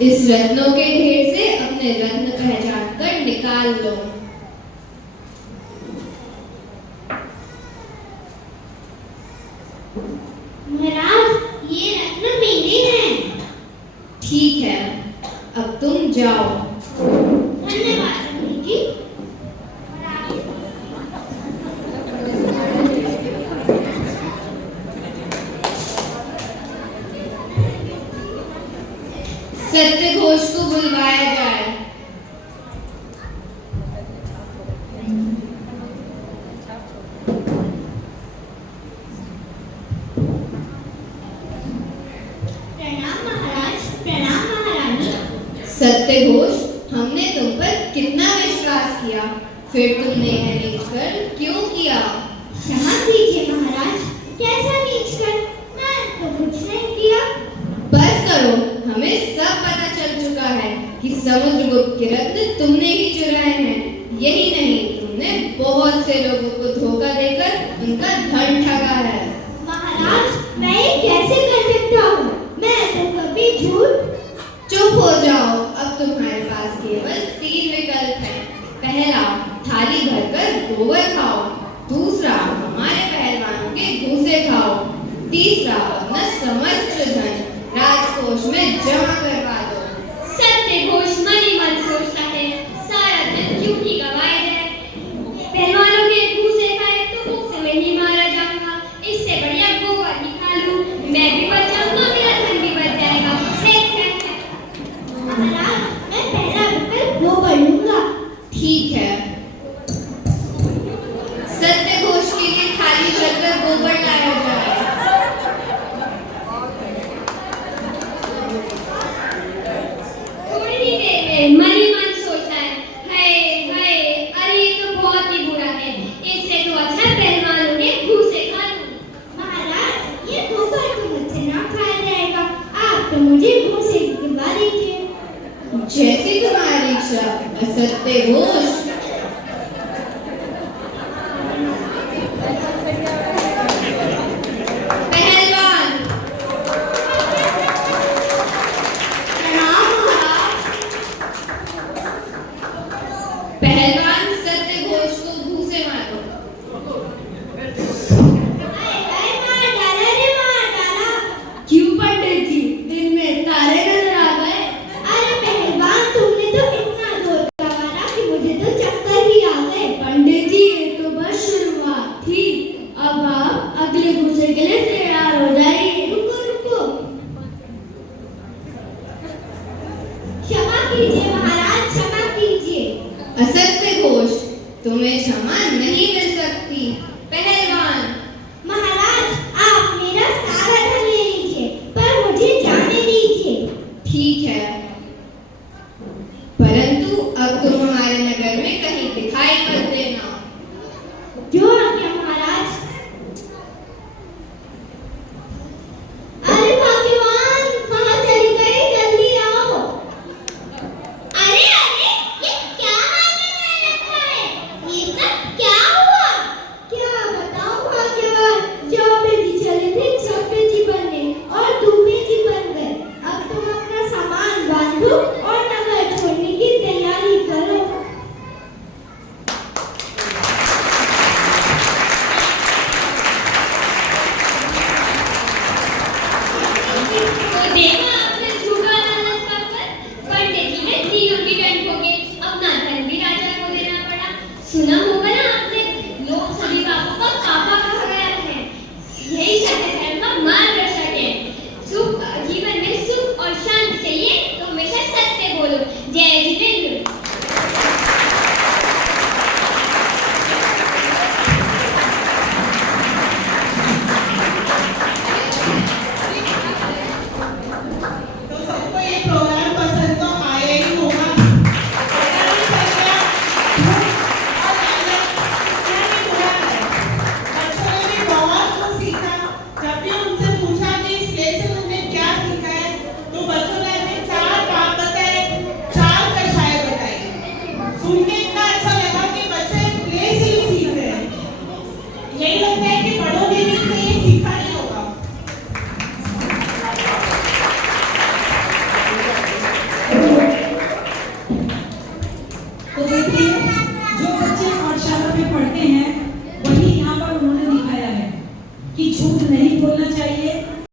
इस रत्नों के ढेर से अपने रत्न पहचान कर निकाल लो। महाराज, ये रत्न मेरे हैं। ठीक है, अब तुम जाओ। धन्यवाद रत्नी जी। सत्यघोष को बुलवाया जाए। प्रणाम महाराज, प्रणाम महारानी। सत्यघोष, हमने तुम पर कितना विश्वास किया, फिर तुमने यह नीच कर क्यों किया? क्षमा कीजिए महाराज, कैसा नीच कर? मैं तो कुछ नहीं किया। बस करो, हमें सब पता चल चुका है कि समुद्रगुप्त के रत्न तुमने ही चुराए हैं। यही नहीं, तुमने बहुत से लोगों को धोखा देकर उनका धन ठगा है। महाराज, मैं ये कैसे कर सकता हूँ? मैं तो कभी झूठ। चुप हो जाओ, अब तुम्हारे पास केवल 3 विकल्प हैं। पहला, थाली भरकर गोबर खाओ। दूसरा, हमारे पहलवानों के भूसे खाओ। तीसरा, अपना समस्त धन राजकोष में जमा